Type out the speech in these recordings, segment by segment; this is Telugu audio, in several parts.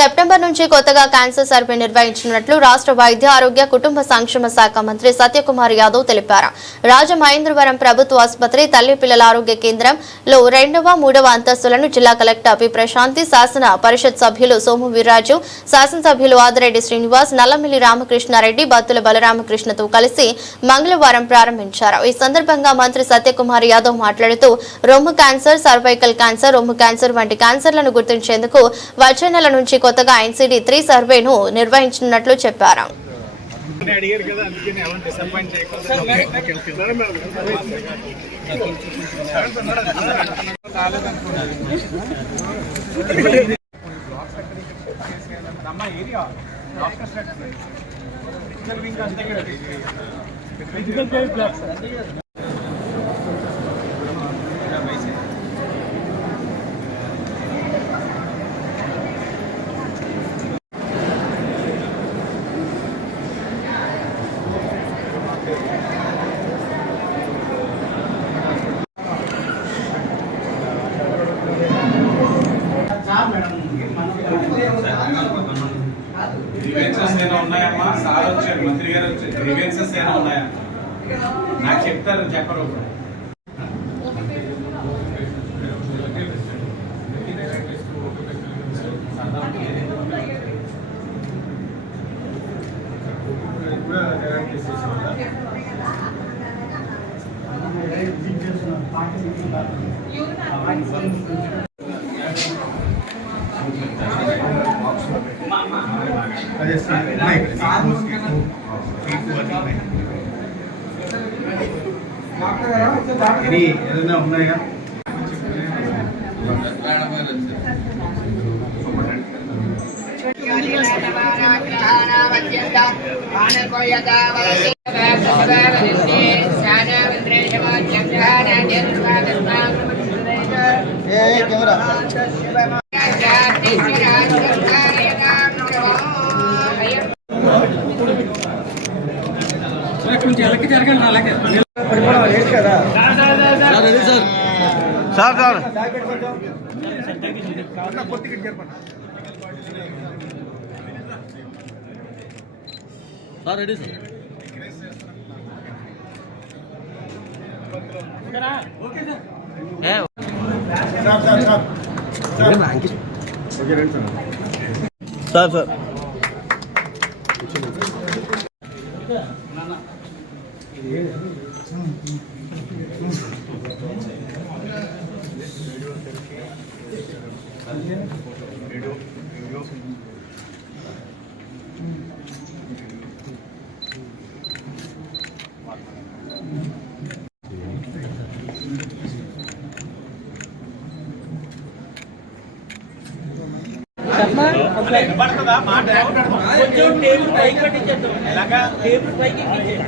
సెప్టెంబర్ నుంచి కొత్తగా క్యాన్సర్ సర్వే నిర్వహించనున్నట్లు రాష్ట్ర వైద్య ఆరోగ్య కుటుంబ సంక్షేమ శాఖ మంత్రి సత్యకుమార్ యాదవ్ తెలిపారు. రాజమహేంద్రవరం ప్రభుత్వ ఆసుపత్రి తల్లి పిల్లల ఆరోగ్య కేంద్రంలో రెండవ మూడవ అంతస్తులను జిల్లా కలెక్టర్ పి. ప్రశాంతి శాసన పరిషత్ సభ్యులు సోము వీర్రాజు శాసనసభ్యులు ఆదిరెడ్డి శ్రీనివాస్ నల్లమిల్లి రామకృష్ణారెడ్డి బత్తుల బలరామకృష్ణతో కలిసి మంగళవారం ప్రారంభించారు. ఈ సందర్భంగా మంత్రి సత్యకుమార్ యాదవ్ మాట్లాడుతూ రొమ్ము క్యాన్సర్ సర్వైకల్ క్యాన్సర్ రొమ్ము క్యాన్సర్ వంటి క్యాన్సర్లను గుర్తించేందుకు వచ్చే నెల నుంచి కొత్తగా ఎన్సీడీ త్రీ సర్వేను నిర్వహించనున్నట్లు చెప్పారు. అని అడిగారు కదా అందుకని ఎవరు డిసప్పాయింట్ చేయకుండా అమ్మా ఏరియా డాక్టర్ ఫిజికల్ వింగ్ అంతే కదా ఫిజికల్ కేర్ బ్లాక్స్ గ్రీవెన్సెస్ ఏమైనా ఉన్నాయమ్మా సార్ వచ్చారు మంత్రి గారు వచ్చారు గ్రీవెన్సెస్ ఏమైనా ఉన్నాయా నాకు చెప్తారు చెప్పరు ఇప్పుడు అదే సార్ సీటు అన్నీ ఉన్నాయి? ఏదైనా sir sir. Sir ready sir. Sir sir. ಹೇಳಿ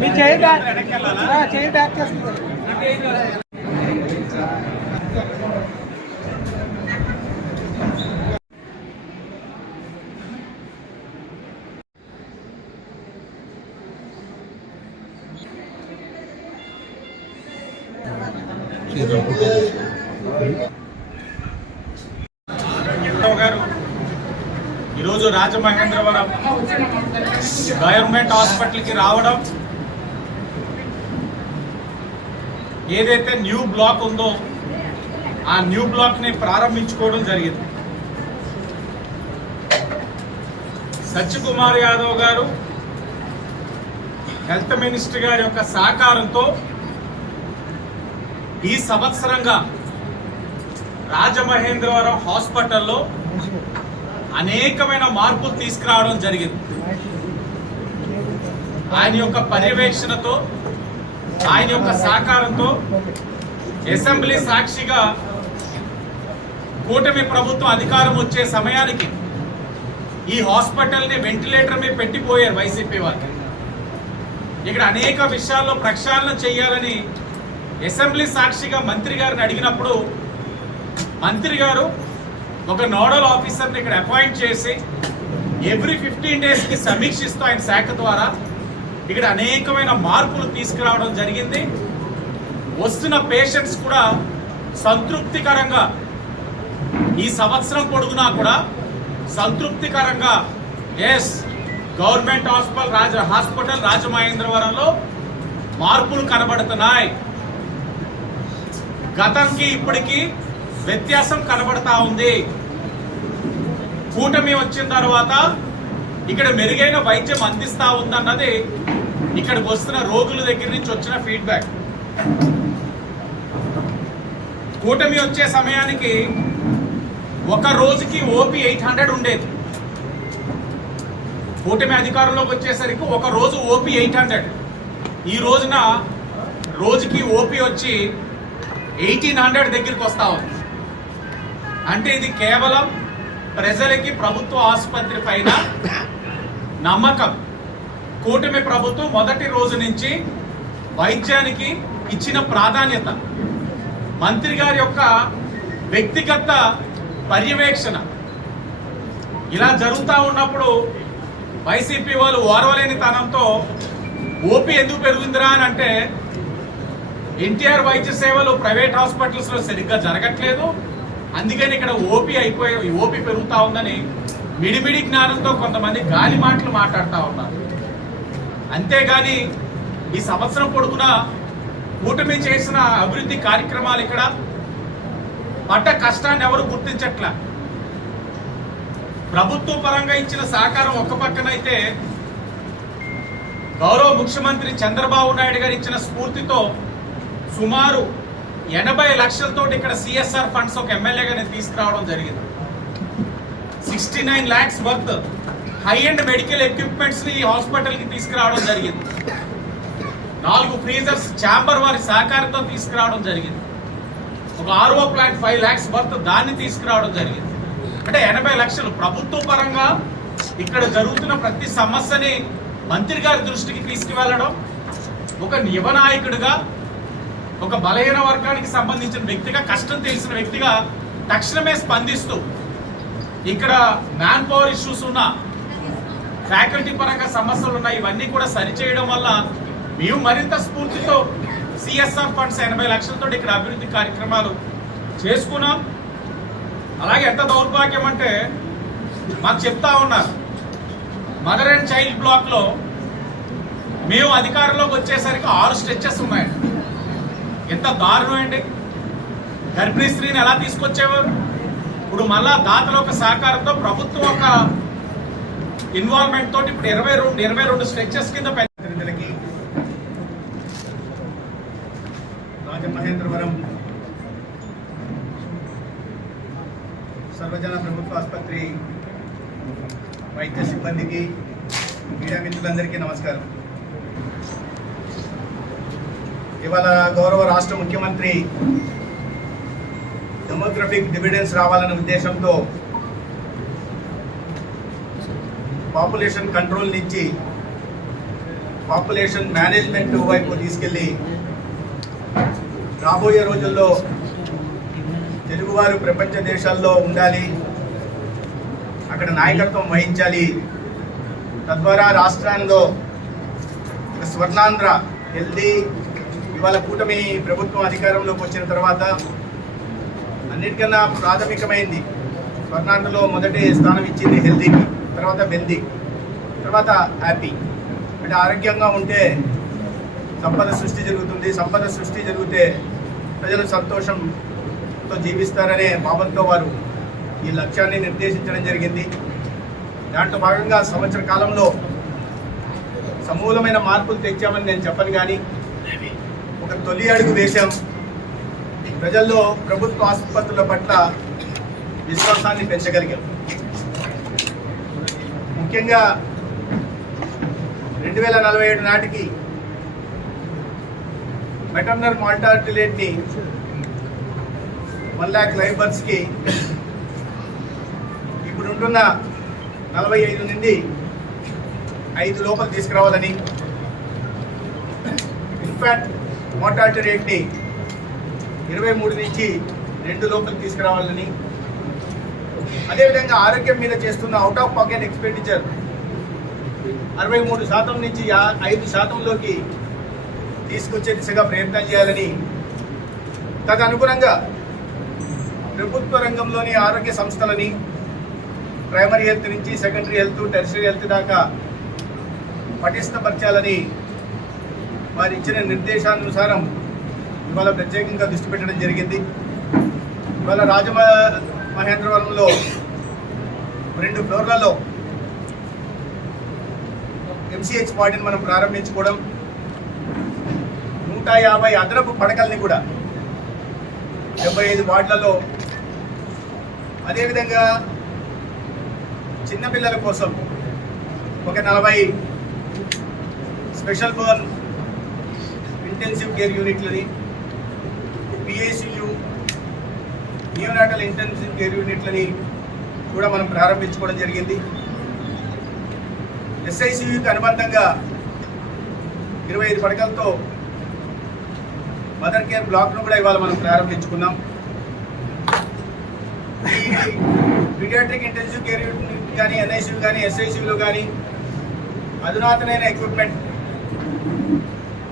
మీ చేయి బ్యాక్ చేయి బ్యాక్ చేస్తుంది. రావు గారు ఈరోజు రాజమహేంద్రవరం గవర్నమెంట్ హాస్పిటల్కి రావడం. ఏదైతే న్యూ బ్లాక్ ఉందో ఆ న్యూ బ్లాక్ని ప్రారంభించుకోవడం జరిగింది. సత్యకుమార్ యాదవ్ గారు హెల్త్ మినిస్టర్ గారి యొక్క సహకారంతో ఈ సంవత్సరంగా రాజమహేంద్రవరం హాస్పిటల్లో అనేకమైన మార్పులు తీసుకురావడం జరిగింది. ఆయన యొక్క పర్యవేక్షణతో ఆయన యొక్క సహకారంతో అసెంబ్లీ సాక్షిగా కూటమి ప్రభుత్వం అధికారం వచ్చే సమయానికి ఈ హాస్పిటల్ని వెంటిలేటర్ మీద పెట్టిపోయారు వైసీపీ వాళ్ళు. ఇక్కడ అనేక విషయాల్లో ప్రక్షాళన చేయాలని అసెంబ్లీ సాక్షిగా మంత్రి గారిని అడిగినప్పుడు మంత్రి గారు ఒక నోడల్ ఆఫీసర్ని ఇక్కడ అపాయింట్ చేసి ఎవ్రీ ఫిఫ్టీన్ డేస్కి సమీక్షిస్తూ ఆయన శాఖ ద్వారా ఇక్కడ అనేకమైన మార్పులు తీసుకురావడం జరిగింది. వస్తున్న పేషెంట్స్ కూడా సంతృప్తికరంగా ఈ సంవత్సరం పొడుగునా కూడా సంతృప్తికరంగా ఎస్ గవర్నమెంట్ హాస్పిటల్ రాజ హాస్పిటల్ రాజమహేంద్రవరంలో మార్పులు కనబడుతున్నాయి. గతంకి ఇప్పటికీ వ్యత్యాసం కనబడతా ఉంది. కూటమి వచ్చిన తర్వాత ఇక్కడ మెరుగైన వైద్యం అందిస్తా ఉందన్నది ఇక్కడికి వస్తున్న రోగుల దగ్గర నుంచి వచ్చిన ఫీడ్బ్యాక్ కూటమి వచ్చే సమయానికి ఒక రోజుకి ఓపీ ఎయిట్ హండ్రెడ్ ఉండేది. కూటమి అధికారంలోకి వచ్చేసరికి ఒక రోజు ఓపీ ఎయిట్ హండ్రెడ్. ఈ రోజున రోజుకి ఓపీ వచ్చి ఎయిటీన్ హండ్రెడ్ దగ్గరికి వస్తా ఉంది. అంటే ఇది కేవలం ప్రజలకి ప్రభుత్వ ఆసుపత్రి పైన నమ్మకం. కూటమి ప్రభుత్వం మొదటి రోజు నుంచి వైద్యానికి ఇచ్చిన ప్రాధాన్యత. మంత్రి గారి యొక్క వ్యక్తిగత పర్యవేక్షణ. ఇలా జరుగుతూ ఉన్నప్పుడు వైసీపీ వాళ్ళు ఓర్వలేని తనంతో ఓపీ ఎందుకు పెరుగుందిరా అని అంటే ఎన్టీఆర్ వైద్య సేవలు ప్రైవేట్ హాస్పిటల్స్లో సరిగ్గా జరగట్లేదు. అందుకని ఇక్కడ ఓపీ అయిపోయి ఓపీ పెరుగుతా ఉందని మిడిమిడి జ్ఞానంతో కొంతమంది గాలి మాటలు మాట్లాడుతూ ఉన్నారు. అంతేగాని ఈ సంవత్సరం పొడుగునా కూటమి చేసిన అభివృద్ధి కార్యక్రమాలు ఇక్కడ పడ్డ కష్టాన్ని ఎవరు గుర్తించట్ల? ప్రభుత్వ పరంగా ఇచ్చిన సహకారం ఒక పక్కనైతే గౌరవ ముఖ్యమంత్రి చంద్రబాబు నాయుడు గారు ఇచ్చిన స్ఫూర్తితో సుమారు ఎనభై లక్షలతో ఇక్కడ సిఎస్ఆర్ ఫండ్స్ ఒక ఎమ్మెల్యేగా నేను తీసుకురావడం జరిగింది. Sixty nine lakhs worth high and medical ఎక్విప్మెంట్స్ని ఈ హాస్పిటల్కి తీసుకురావడం జరిగింది. నాలుగు ఫ్రీజర్స్ ఛాంబర్ వారి సహకారంతో తీసుకురావడం జరిగింది. ఒక RO plant five lakhs worth దాన్ని తీసుకురావడం జరిగింది. అంటే ఎనభై లక్షలు ప్రభుత్వ పరంగా ఇక్కడ జరుగుతున్న ప్రతి సమస్యని మంత్రి గారి దృష్టికి తీసుకువెళ్ళడం ఒక యువ నాయకుడిగా ఒక బలహీన వర్గానికి సంబంధించిన వ్యక్తిగా కష్టం తెలిసిన వ్యక్తిగా తక్షణమే స్పందిస్తూ ఇక్కడ మ్యాన్ పవర్ ఇష్యూస్ ఉన్న ఫ్యాకల్టీ పరంగా సమస్యలు ఉన్నాయి ఇవన్నీ కూడా సరిచేయడం వల్ల మేము మరింత స్ఫూర్తితో సిఎస్ఆర్ ఫండ్స్ ఎనభై లక్షలతో ఇక్కడ అభివృద్ధి కార్యక్రమాలు చేసుకున్నాం. అలాగే ఎంత దౌర్భాగ్యం అంటే మాకు చెప్తా ఉన్నారు మదర్ అండ్ చైల్డ్ బ్లాక్లో మేము అధికారంలోకి వచ్చేసరికి ఆరు స్ట్రెచెస్ ఉన్నాయండి. ఎంత దారుణం అండి గర్భిణీ స్త్రీని ఎలా తీసుకొచ్చేవారు? ఇప్పుడు మళ్ళా దాతల ఒక సహకారంతో ప్రభుత్వం ఒక ఇన్వాల్వ్మెంట్ తోటి ఇప్పుడు ఇరవై రెండు ఇరవై రెండు స్ట్రెచెస్ కింద ప్రతినిధులకి రాజమహేంద్రవరం సర్వజన ప్రభుత్వ ఆసుపత్రి వైద్య సిబ్బందికి మీడియా మిత్రులందరికీ నమస్కారం. ఇవాళ గౌరవ రాష్ట్ర ముఖ్యమంత్రి డెమోగ్రఫిక్ డివిడెన్స్ రావాలనే ఉద్దేశంతో పాపులేషన్ కంట్రోల్ నుంచి పాపులేషన్ మేనేజ్మెంట్ వైపు తీసుకెళ్ళి రాబోయే రోజుల్లో తెలుగువారు ప్రపంచ దేశాల్లో ఉండాలి అక్కడ నాయకత్వం వహించాలి. తద్వారా రాష్ట్రాల్లో స్వర్ణాంధ్ర హెల్దీ ఇవాళ కూటమి ప్రభుత్వం అధికారంలోకి వచ్చిన తర్వాత అన్నిటికన్నా ప్రాథమికమైంది స్వర్ణాంధ్రలో మొదటి స్థానం ఇచ్చింది హెల్దీకి తర్వాత బెల్దీ తర్వాత హ్యాపీ. అంటే ఆరోగ్యంగా ఉంటే సంపద సృష్టి జరుగుతుంది సంపద సృష్టి జరిగితే ప్రజలు సంతోషంతో జీవిస్తారనే భావంతో వారు ఈ లక్ష్యాన్ని నిర్దేశించడం జరిగింది. దాంట్లో భాగంగా సంవత్సర కాలంలో సమూలమైన మార్పులు తెచ్చామని నేను చెప్పను కానీ తొలి అడుగు వేశాం. ప్రజల్లో ప్రభుత్వ ఆసుపత్రుల పట్ల విశ్వాసాన్ని పెంచగలిగాం. ముఖ్యంగా రెండు వేల నలభై ఏడు నాటికి మెటర్నల్ మార్టాలిటీ రేట్ని వన్ ల్యాక్ లైబర్స్కి బర్త్స్కి ఇప్పుడు ఉంటున్న నలభై ఐదు నుండి ఐదు లోపల తీసుకురావాలని. ఇన్ఫాక్ట్ మార్టాలిటీ రేట్ని ఇరవై మూడు నుంచి రెండు లోపల తీసుకురావాలని. అదేవిధంగా ఆరోగ్యం మీద చేస్తున్న అవుట్ ఆఫ్ పాకెట్ ఎక్స్పెండిచర్ అరవై మూడు శాతం నుంచి యా- ఐదు శాతంలోకి తీసుకొచ్చే దిశగా ప్రయత్నం చేయాలని. తదనుగుణంగా ప్రభుత్వ రంగంలోని ఆరోగ్య సంస్థలని ప్రైమరీ హెల్త్ నుంచి సెకండరీ హెల్త్ టెరిషరీ హెల్త్ దాకా పటిష్టపరచాలని వారు ఇచ్చిన నిర్దేశానుసారం ఇవాళ ప్రత్యేకంగా దృష్టి పెట్టడం జరిగింది. ఇవాళ రాజమ మహేంద్రవరంలో రెండు ఫ్లోర్లలో ఎంసీహెచ్ వార్డుని మనం ప్రారంభించుకోవడం నూట యాభై అదనపు పడకల్ని కూడా డెబ్బై ఐదు వార్డులలో అదేవిధంగా చిన్నపిల్లల కోసం ఒక నలభై స్పెషల్ బోర్న్ ఇంటెన్సివ్ కేర్ యూనిట్లని పిఐసియు నియోనాటల్ ఇంటెన్సివ్ కేర్ యూనిట్లని కూడా మనం ప్రారంభించుకోవడం జరిగింది. ఎస్ఐసియుకి అనుబంధంగా ఇరవై ఐదు పడకలతో మదర్ కేర్ బ్లాక్ను కూడా ఇవాళ మనం ప్రారంభించుకున్నాం. ఈ పీడియాట్రిక్ ఇంటెన్సివ్ కేర్ యూనిట్ కానీ ఎన్ఐసియు కానీ ఎస్ఐసియులు కానీ అధునాతనైన ఎక్విప్మెంట్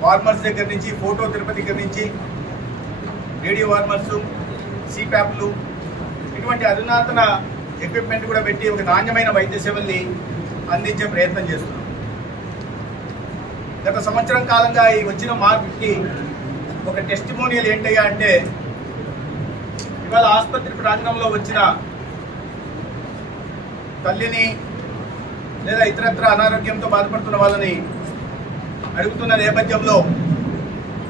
వార్మర్స్ దగ్గర నుంచి ఫోటో తిరుపతి దగ్గర నుంచి రేడియో వార్మర్స్ సిప్యాప్లు ఇటువంటి అధునాతన ఎక్విప్మెంట్ కూడా పెట్టి ఒక నాణ్యమైన వైద్య సేవల్ని అందించే ప్రయత్నం చేస్తున్నాం. గత సంవత్సరం కాలంగా ఈ వచ్చిన మార్పుకి ఒక టెస్టిమోనియల్ ఏంటయ్యా అంటే ఇవాళ ఆసుపత్రి ప్రాంగణంలో వచ్చిన తల్లిని లేదా ఇతరత్ర అనారోగ్యంతో బాధపడుతున్న వాళ్ళని అడుగుతున్న నేపథ్యంలో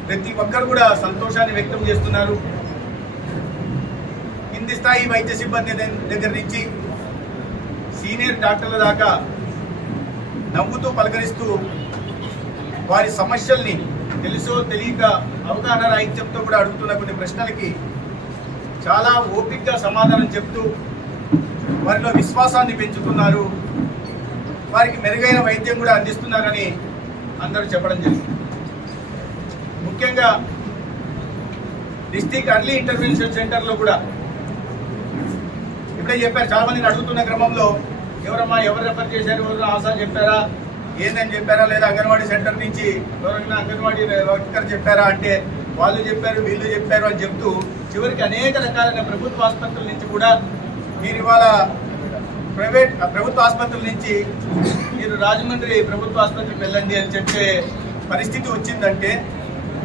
ప్రతి ఒక్కరు కూడా సంతోషాన్ని వ్యక్తం చేస్తున్నారు. కింది స్థాయి వైద్య సిబ్బంది దగ్గర నుంచి సీనియర్ డాక్టర్ల దాకా నవ్వుతూ పలకరిస్తూ వారి సమస్యల్ని తెలుసో తెలియక అవగాహన రాహిత్యంతో కూడా అడుగుతున్న కొన్ని ప్రశ్నలకి చాలా ఓపికగా సమాధానం చెప్తూ వారిలో విశ్వాసాన్ని పెంచుతున్నారు. వారికి మెరుగైన వైద్యం కూడా అందిస్తున్నారని అందరూ చెప్పడం జరిగింది. ముఖ్యంగా డిస్టిక్ అర్లీ ఇంటర్వెన్షన్ సెంటర్లో కూడా ఇప్పుడే చెప్పారు చాలామందిని అడుగుతున్న క్రమంలో ఎవరమ్మా ఎవరు రెఫర్ చేశారు? ఎవరు ఆసా చెప్పారా? ఏందని చెప్పారా? లేదా అంగన్వాడీ సెంటర్ నుంచి ఎవరైనా అంగన్వాడీ వర్కర్ చెప్పారా? అంటే వాళ్ళు చెప్పారు వీళ్ళు చెప్పారు అని చెప్తూ చివరికి అనేక రకాలైన ప్రభుత్వ ఆసుపత్రుల నుంచి కూడా మీరు ఇవాళ ప్రైవేట్ ప్రభుత్వ ఆసుపత్రుల నుంచి మీరు రాజమండ్రి ప్రభుత్వ ఆసుపత్రికి వెళ్ళండి అని చెప్పే పరిస్థితి వచ్చిందంటే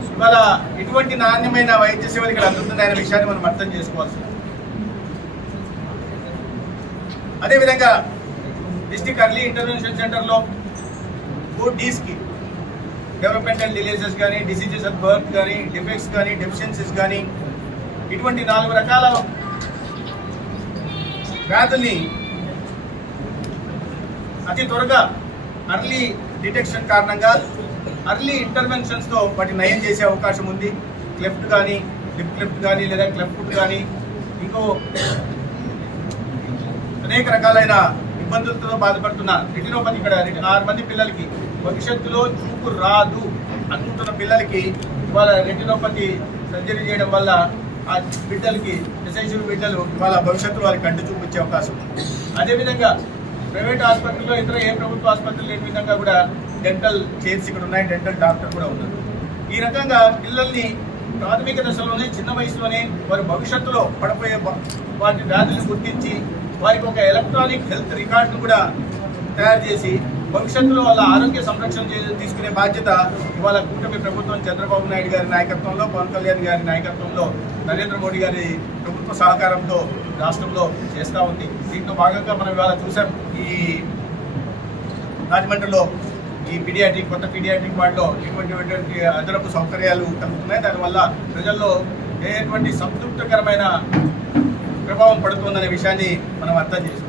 ఇవాళ ఇటువంటి నాణ్యమైన వైద్య సేవలు ఇక్కడ అందుతున్నాయనే విషయాన్ని మనం అర్థం చేసుకోవాల్సి అదేవిధంగా డిస్టిక్ అర్లీ ఇంటర్వెన్షన్ సెంటర్లో ఫోర్ డీస్కి డెవలప్మెంటల్ డిలేజెస్ కానీ డిసీజెస్ ఆఫ్ బర్త్ కానీ డిఫెక్ట్స్ కానీ డెఫిషియన్సీస్ కానీ ఇటువంటి నాలుగు రకాల వ్యాధుల్ని అతి త్వరగా అర్లీ డిటెక్షన్ కారణంగా అర్లీ ఇంటర్వెన్షన్స్తో వాటి నయం చేసే అవకాశం ఉంది. క్లెఫ్ట్ కానీ లిప్ క్లెఫ్ట్ కానీ లేదా క్లెఫ్ట్ కానీ ఇంకో అనేక రకాలైన ఇబ్బందులతో బాధపడుతున్న రెటినోపతి ఇక్కడ ఆరు మంది పిల్లలకి భవిష్యత్తులో చూపు రాదు అనుకుంటున్న పిల్లలకి ఇవాళ రెటినోపతి సర్జరీ చేయడం వల్ల ఆ బిడ్డలకి ఎస్ఐసి బిడ్డలు ఇవాళ భవిష్యత్తులో వారికి కంటి చూపించే అవకాశం అదేవిధంగా ప్రైవేట్ ఆసుపత్రుల్లో ఇతర ఏ ప్రభుత్వ ఆసుపత్రులు లేని విధంగా కూడా డెంటల్ చైర్స్ ఇక్కడ ఉన్నాయి డెంటల్ డాక్టర్ కూడా ఉన్నారు. ఈ రకంగా పిల్లల్ని ప్రాథమిక దశలోనే చిన్న వయసులోనే వారి భవిష్యత్తులో పడపోయే వాటి వ్యాధులను గుర్తించి వారికి ఒక ఎలక్ట్రానిక్ హెల్త్ రికార్డును కూడా తయారు చేసి భవిష్యత్తులో వాళ్ళ ఆరోగ్య సంరక్షణ తీసుకునే బాధ్యత ఇవాళ కూటమి ప్రభుత్వం చంద్రబాబు నాయుడు గారి నాయకత్వంలో పవన్ కళ్యాణ్ గారి నాయకత్వంలో నరేంద్ర మోడీ గారి ప్రభుత్వ సహకారంతో రాష్ట్రంలో చేస్తూ ఉంది. దీంట్లో భాగంగా మనం ఇవాళ చూసాం ఈ రాజమండ్రిలో ఈ పీడియాట్రిక్ కొత్త పీడియాట్రిక్ వాటిలో ఎటువంటి అదనపు సౌకర్యాలు కలుగుతున్నాయి. దానివల్ల ప్రజల్లో ఎటువంటి సంతృప్తికరమైన ప్రభావం పడుతుందనే విషయాన్ని మనం అర్థం చేసుకోవాలి